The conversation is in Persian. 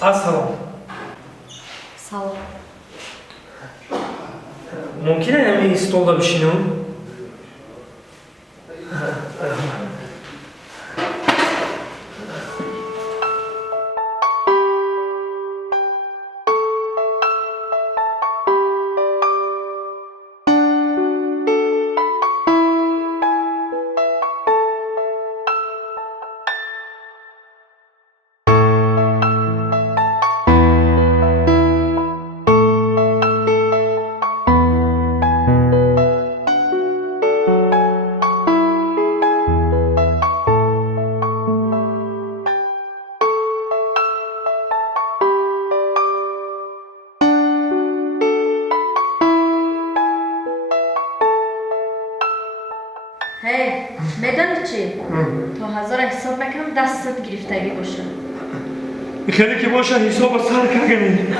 Assalom. Salom. Mumkin hamma stolda bishinu? Hey, میدانی چی؟ تا 1000 حساب میکنم دستت گرفتگی باشه. خیلی که باشه حساب سر کردیم.